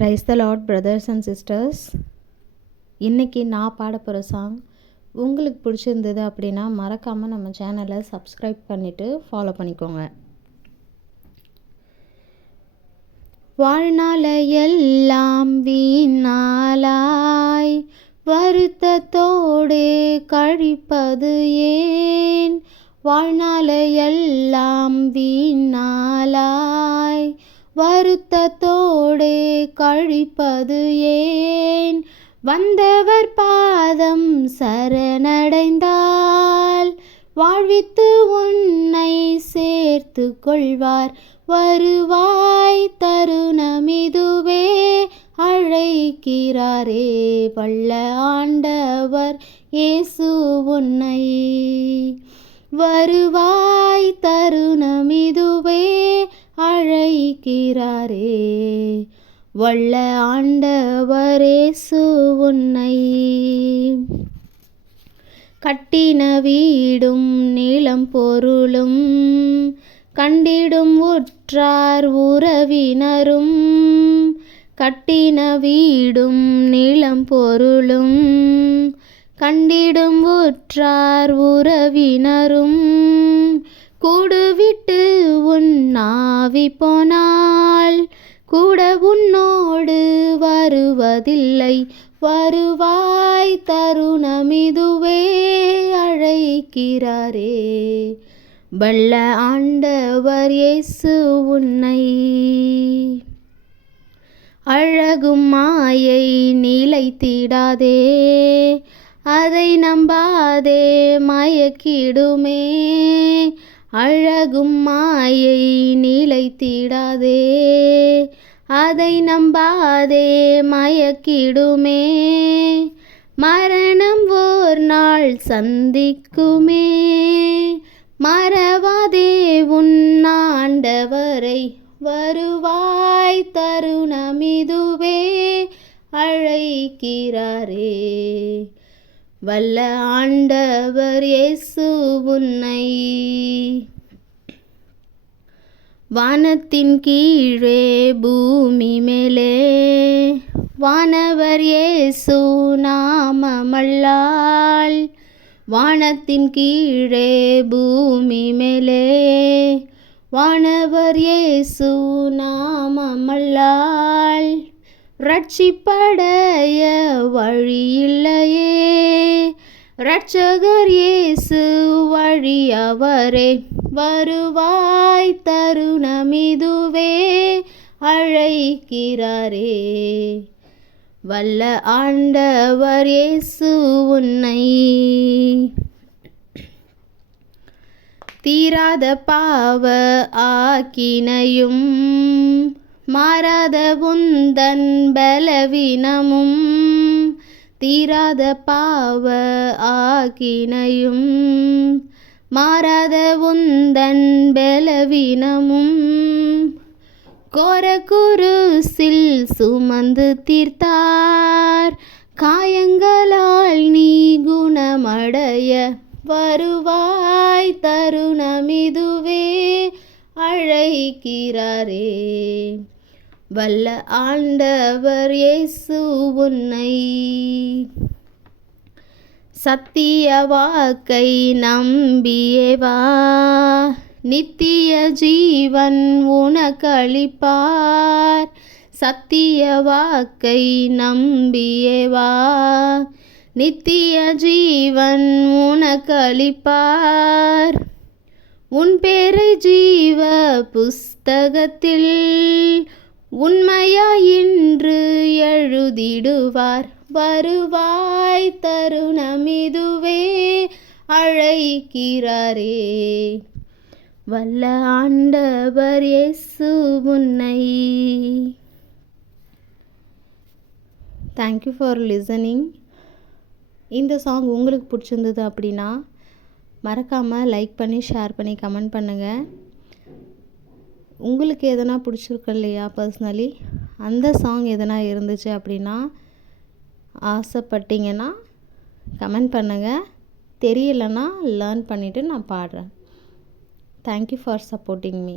Price the Lord brothers and sisters. இன்றைக்கி நான் பாட போகிற சாங் உங்களுக்கு பிடிச்சிருந்தது அப்படின்னா மறக்காமல் நம்ம சேனலை சப்ஸ்கிரைப் பண்ணிவிட்டு ஃபாலோ பண்ணிக்கோங்க. வாழ்நாள எல்லாம் வீணாலாய் வருத்தத்தோடு கழிப்பது ஏன்? வாழ்நாள எல்லாம் வீணாலாய் வருத்தத்தோடு கழிப்பது ஏன்? வந்தவர் பாதம் சரணடைந்தால் வாழ்வித்து உன்னை சேர்த்து கொள்வார். வருவாய் தருணமிதுவே அழைக்கிறாரே வல்ல ஆண்டவர் இயேசு உன்னை. வருவாய் தருணமிதுவே அழைக்கிறாரே வல்ல ஆண்டவர் இயேசு உன்னை. கட்டின வீடும் நிலம் பொருளும் கண்டிடும் உற்றார் உறவினரும். கட்டின வீடும் நிலம் பொருளும் கண்டிடும் உற்றார் உறவினரும். கூடுவிட்டு உன் ஆவி போனால் கூட உன்னோடு வருவதில்லை. வருவாய் தருணமிதுவே அழைக்கிறாரே வல்ல ஆண்டவர் இயேசு உன்னை. அழகும் மாயை நிலைத்திடாதே, அதை நம்பாதே மயக்கிடுமே. அழகும் மாயை நிலைத்திடாதே, அதை நம்பாதே மயக்கிடுமே. மரணம் ஓர் நாள் சந்திக்குமே, மறவாதே உன் ஆண்டவரை. வருவாய் தருணமிதுவே அழைக்கிறாரே வல்ல ஆண்டவர் இயேசு உன்னை. வானத்தின் கீழே பூமி மேலே வானவர் இயேசு நாமமல்லால். வானத்தின் கீழே பூமி மேலே வானவர் இயேசு நாமமல்லால். ரட்சிப்படைய வழியில்லையே, இரட்சகர் இயேசு வழி அவரே. வருவாய் தருணமிதுவே அழைக்கிறாரே வல்ல ஆண்டவர் இயேசு உன்னை. தீராத பாவ ஆக்கினையும் மாறாத உந்தன் பலவீனமும். தீராத பாவ ஆக்கினையும் மாறாத உந்தன் பலவீனமும். கோர குருசில் சுமந்து தீர்த்தார், காயங்களால் நீ குணமடைய. வருவாய் தருணமிதுவே அழைக்கிறாரே வல்ல ஆண்டவர் இயேசு உன்னை. சத்திய வாக்கை நம்பியே வா, நித்திய ஜீவன் உனக்களிப்பார். சத்திய வாக்கை நம்பியே வா, நித்திய ஜீவன் உனக்களிப்பார். உன் பேரை ஜீவ புஸ்தகத்தில் உண்மையாய் இன்று எழுதிடுவார். வருவாய் தருணமிதுவே அழைக்கிறாரே வல்ல ஆண்டவர் இயேசு உன்னை. Thank you for listening. இந்த சாங் உங்களுக்கு பிடிச்சிருந்தது அப்படின்னா மறக்காமல் லைக் பண்ணி ஷேர் பண்ணி கமெண்ட் பண்ணுங்கள். உங்களுக்கு எதனா பிடிச்சிருக்கு இல்லையா பர்சனலி, அந்த சாங் எதனா இருந்துச்சு அப்படின்னா ஆசைப்பட்டீங்கன்னா கமெண்ட் பண்ணுங்கள். தெரியலைன்னா லேர்ன் பண்ணிவிட்டு நான் பாடுறேன். Thank you for supporting me.